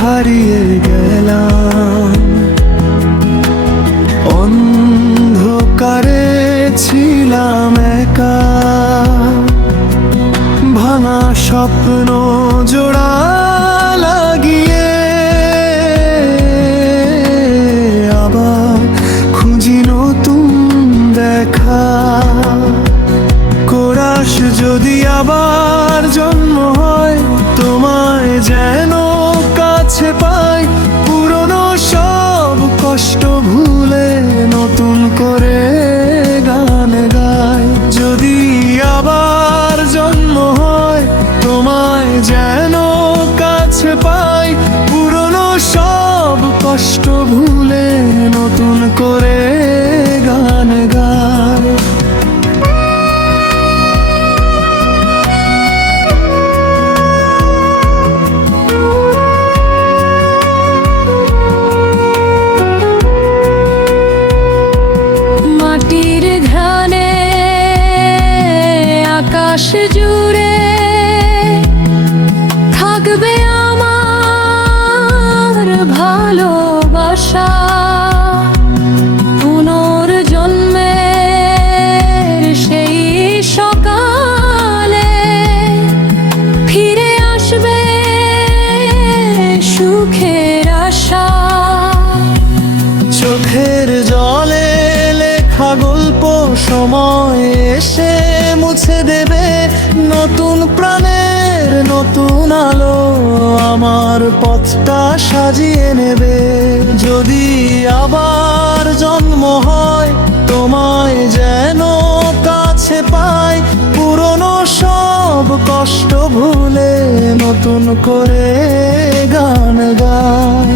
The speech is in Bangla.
হারিয়ে গেলাম, অন্ধকারে ছিলাম একা, ভাঙা স্বপ্ন জোড়া লাগিয়ে আবার খুঁজি নতুন দেখা। কোরাস যদি আবার জন্ম হয়, তোমায় যেন কাছে পাই, পুরনো সব কষ্ট ভুলে নতুন করে গান গাই। যদি আবার জন্ম হয়, তোমায় যেন কাছে পাই, পুরনো সব কষ্ট ভুলে নতুন করে গান গাই। মাটির ধ্যানে আকাশ জুড়ে থাকবে আমার ভালোবাসা। পুনর্জন্মের সেই সকালে ফিরে আসবে সুখের আশা। চোখের জলে লেখা গল্প সময় এসে মুছে দেবে, নতুন প্রাণের নতুন আলো আমার পথটা সাজিয়ে নেবে। যদি আবার জন্ম হয়, তোমায় যেন কাছে পাই, পুরনো সব কষ্ট ভুলে নতুন করে গান গাই।